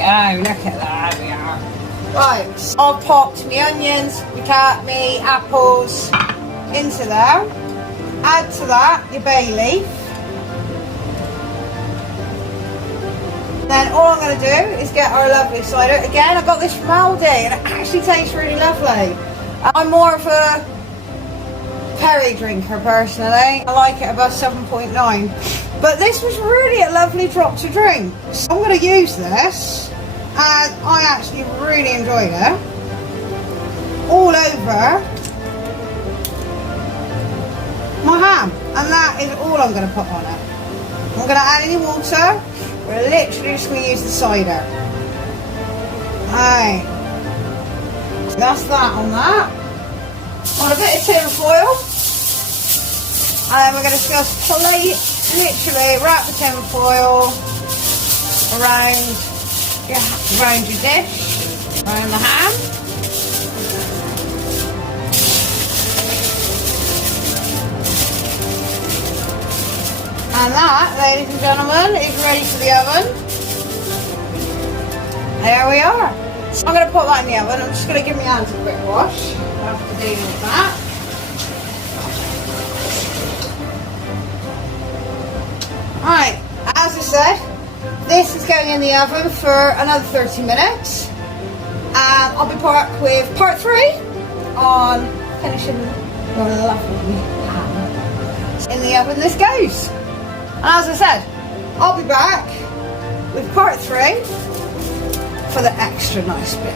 go, look at that, we are. Right, so I've popped my onions, my apples into there. Add to that your bay leaf. Then all I'm going to do is get our lovely cider. Again, I got this from Aldi and it actually tastes really lovely. I'm more of a Perry drinker personally. I like it above 7.9. But this was really a lovely drop to drink. So I'm going to use this, and I actually really enjoyed it. All over my ham, and that is all I'm going to put on it. I'm going to add any water. We're literally just going to use the cider. Right, so that's that on that. On a bit of tin foil, and then we're going to just literally wrap the tin foil around your dish, around the ham. And that, ladies and gentlemen, is ready for the oven. There we are. So I'm going to put that in the oven. I'm just going to give my hands a quick wash after dealing with that. Right, as I said, this is going in the oven for another 30 minutes. And I'll be back with part 3 on finishing your lovely ham. In the oven this goes. And as I said, I'll be back with part 3 for the extra nice bit.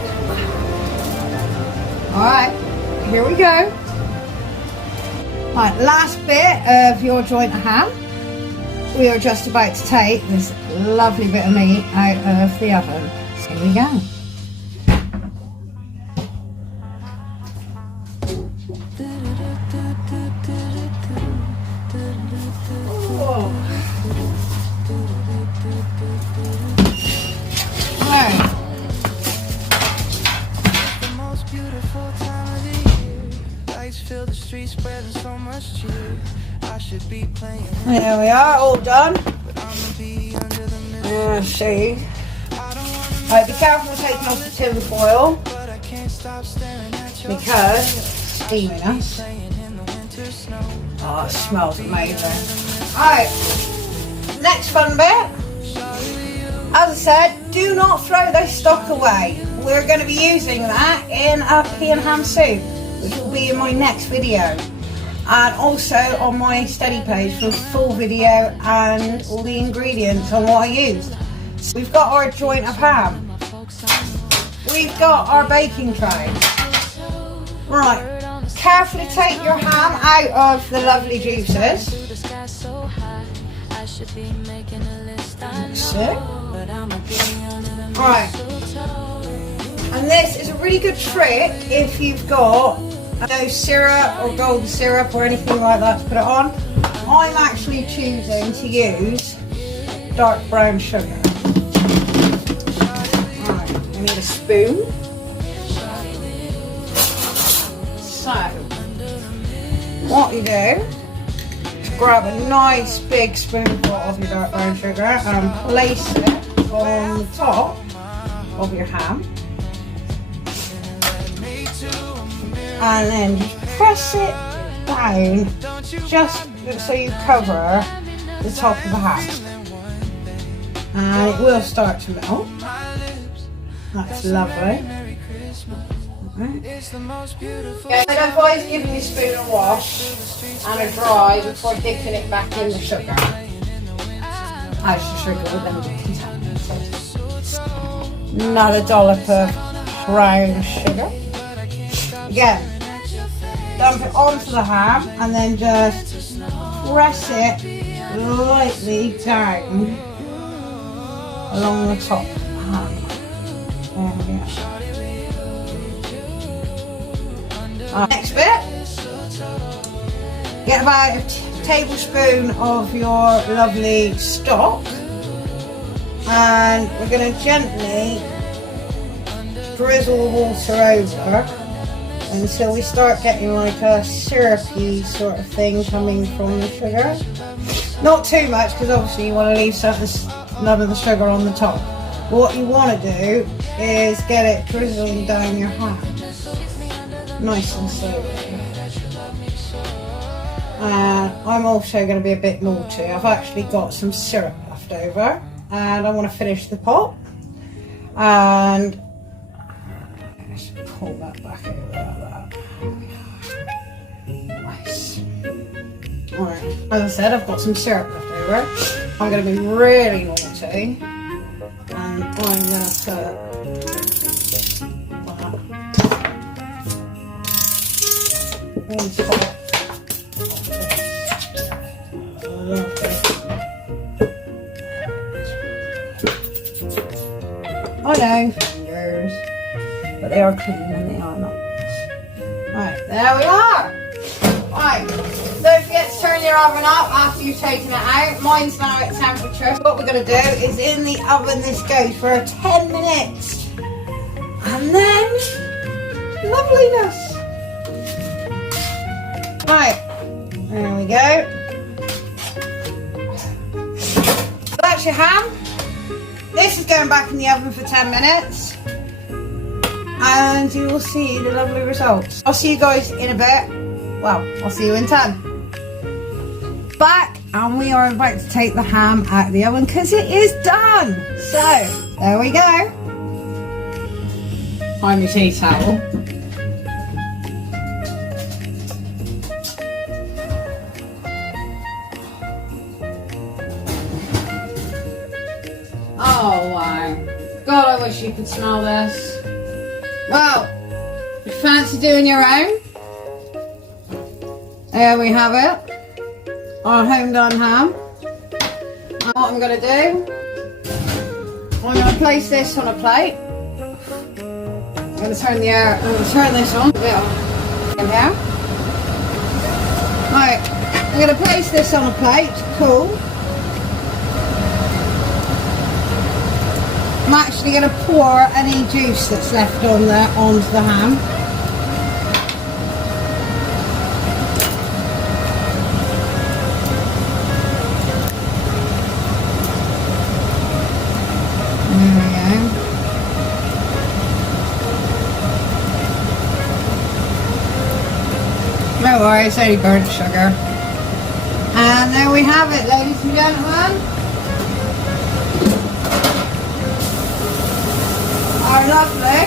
Alright, here we go. Right, last bit of your joint of ham. We are just about to take this lovely bit of meat out of the oven. So here we go. There we are, all done. See. Right, be careful of taking off the tin foil because it's steaming us. Oh, it smells amazing. Alright, next fun bit. As I said, do not throw this stock away. We're going to be using that in a pea and ham soup, which will be in my next video. And also on my study page for full video and all the ingredients on what I used. So we've got our joint of ham. We've got our baking tray. Right, carefully take your ham out of the lovely juices. Right, and this is a really good trick if you've got no syrup or golden syrup or anything like that to put it on. I'm actually choosing to use dark brown sugar. Right, I need a spoon. So, what you do is grab a nice big spoonful of your dark brown sugar and place it on the top of your ham. And then just press it down just so you cover the top of the ham. And it will start to melt. That's lovely. Okay, I'd advise giving your spoon a wash and a dry before dipping it back in the sugar. As the sugar will then be contaminated. Another dollop of brown sugar. Again, dump it onto the ham and then just press it lightly down along the top of the ham. There we go. Next bit, get about a tablespoon of your lovely stock and we're going to gently drizzle the water over until we start getting like a syrupy sort of thing coming from the sugar. Not too much because obviously you want to leave none of the sugar on the top. what you want to do is get it drizzling down your ham, nice and slowly. I'm also going to be a bit naughty. I've actually got some syrup left over and I want to finish the pot, and let's pull that back over like that. Nice. Alright, as I said, I've got some syrup left over. I'm going to be really naughty and I'm going to put that on top. I know, fingers, but they are clean and they are not. Right, there we are. Right, don't forget to turn your oven up after you've taken it out. Mine's now at temperature. What we're going to do is in the oven this goes for 10 minutes. And then, loveliness. Right, there we go. So that's your ham. This is going back in the oven for 10 minutes. And you will see the lovely results. I'll see you guys in a bit. Well, I'll see you in 10. Back, and we are about to take the ham out of the oven because it is done. So, there we go. Find my tea towel. Oh wow. God, I wish you could smell this. Well, if you fancy doing your own, there we have it. Our home done ham. And what I'm going to do, I'm going to place this on a plate. I'm going to turn this on a bit in here. Right, I'm going to place this on a plate to cool. I'm actually going to pour any juice that's left on there onto the ham. There we go. No worries, it's only burnt sugar. And there we have it, ladies and gentlemen. Our lovely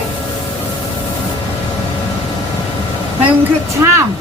home cooked ham.